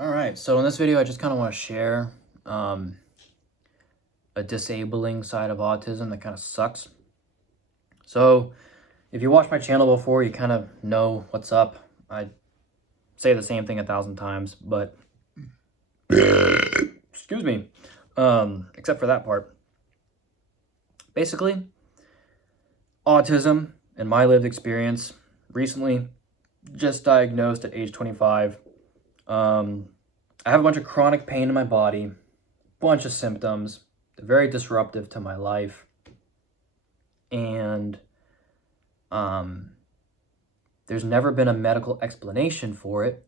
All right, so in this video, I just kind of want to share a disabling side of autism that kind of sucks. So if you watched my channel before, you kind of know what's up. I say the same thing 1,000 times, but excuse me, except for that part. Basically, autism, in my lived experience, recently just diagnosed at age 25. I have a bunch of chronic pain in my body, bunch of symptoms. They're very disruptive to my life. And there's never been a medical explanation for it.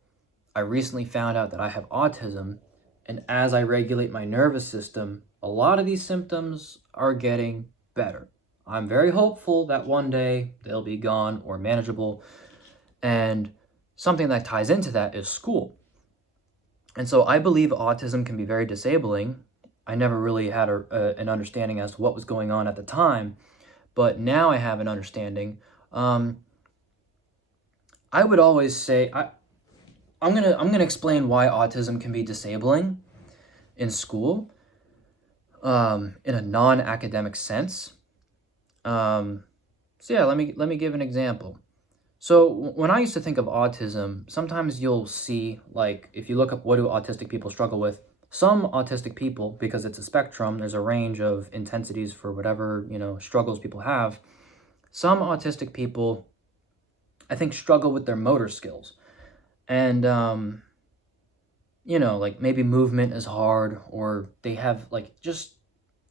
I recently found out that I have autism, and as I regulate my nervous system, a lot of these symptoms are getting better. I'm very hopeful that one day they'll be gone or manageable. And something that ties into that is school. And so I believe autism can be very disabling. I never really had an understanding as to what was going on at the time, but now I have an understanding. I would always say I'm gonna explain why autism can be disabling in school, in a non-academic sense. So yeah, let me give an example. So when I used to think of autism, sometimes you'll see, like, if you look up what do autistic people struggle with, some autistic people, because it's a spectrum, there's a range of intensities for whatever, struggles people have. Some autistic people, I think, struggle with their motor skills. And, like maybe movement is hard, or they have like just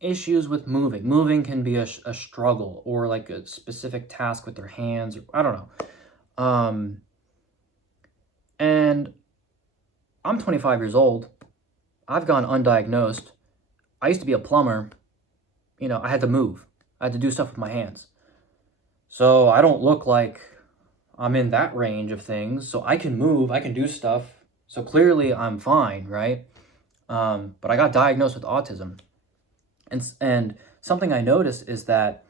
issues with moving. Moving can be a struggle, or like a specific task with their hands, or I don't know. And I'm 25 years old. I've gone undiagnosed. I used to be a plumber. I had to move. I had to do stuff with my hands. So I don't look like I'm in that range of things. So I can move, I can do stuff. So clearly I'm fine, right? But I got diagnosed with autism. And something I noticed is that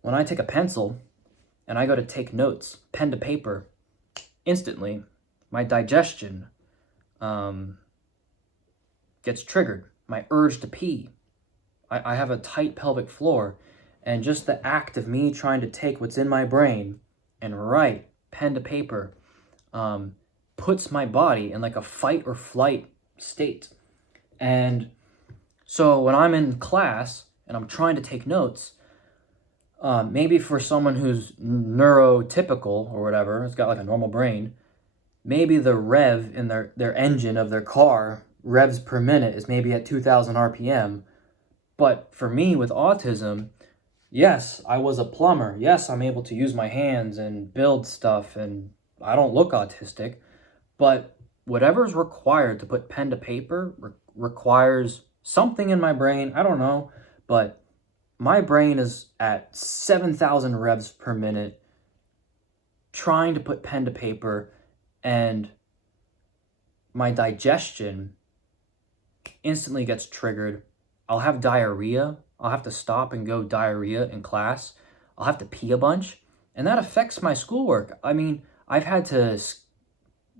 when I take a pencil and I go to take notes, pen to paper, instantly my digestion gets triggered. My urge to pee. I have a tight pelvic floor, and just the act of me trying to take what's in my brain and write pen to paper puts my body in like a fight or flight state. And so when I'm in class and I'm trying to take notes, maybe for someone who's neurotypical or whatever, has got like a normal brain, maybe the rev in their engine of their car, revs per minute, is maybe at 2,000 RPM. But for me with autism, yes, I was a plumber. Yes, I'm able to use my hands and build stuff, and I don't look autistic. But whatever's required to put pen to paper requires something in my brain. I don't know, but my brain is at 7,000 revs per minute trying to put pen to paper, and my digestion instantly gets triggered. I'll have diarrhea. I'll have to stop and go diarrhea in class. I'll have to pee a bunch, and that affects my schoolwork. I mean, I've had to,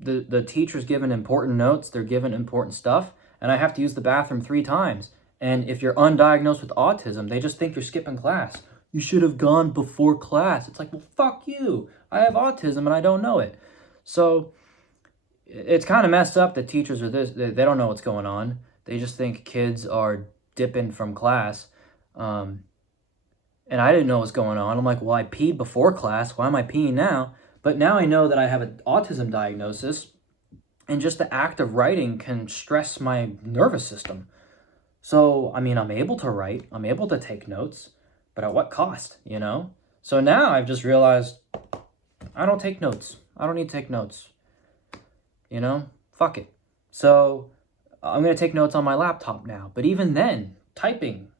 the teacher's given important notes, they're given important stuff, and I have to use the bathroom 3 times. And if you're undiagnosed with autism, they just think you're skipping class. You should have gone before class. It's like, well, fuck you. I have autism and I don't know it. So it's kind of messed up that teachers are this. They don't know what's going on. They just think kids are dipping from class. And I didn't know what's going on. I'm like, well, I peed before class. Why am I peeing now? But now I know that I have an autism diagnosis. And just the act of writing can stress my nervous system. So, I mean, I'm able to write, I'm able to take notes, but at what cost, So now I've just realized I don't take notes. I don't need to take notes. Fuck it. So I'm going to take notes on my laptop now. But even then, typing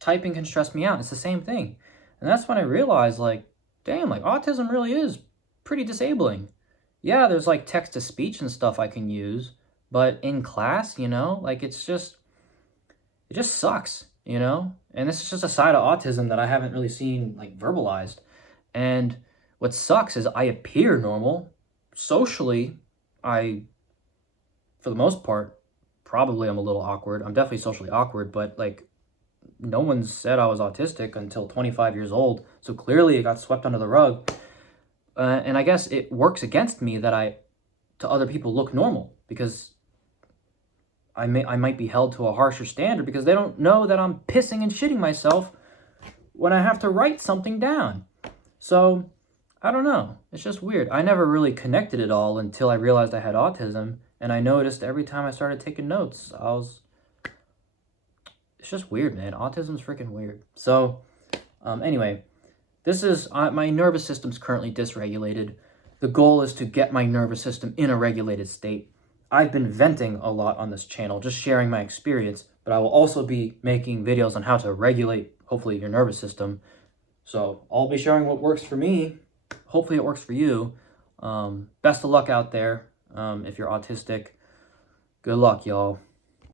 can stress me out. It's the same thing. And that's when I realized, like, damn, like autism really is pretty disabling. Yeah, there's like text to speech and stuff I can use, but in class, like it just sucks, And this is just a side of autism that I haven't really seen like verbalized. And what sucks is I appear normal. Socially, I for the most part, probably I'm a little awkward. I'm definitely socially awkward, but like no one said I was autistic until 25 years old. So clearly it got swept under the rug. And I guess it works against me that to other people, look normal, because I might be held to a harsher standard because they don't know that I'm pissing and shitting myself when I have to write something down. So I don't know. It's just weird. I never really connected it all until I realized I had autism, and I noticed every time I started taking notes, it's just weird, man. Autism's freaking weird. So, anyway, this is, my nervous system's currently dysregulated. The goal is to get my nervous system in a regulated state. I've been venting a lot on this channel, just sharing my experience, but I will also be making videos on how to regulate, hopefully, your nervous system. So I'll be sharing what works for me. Hopefully it works for you. Best of luck out there. If you're autistic, good luck, y'all.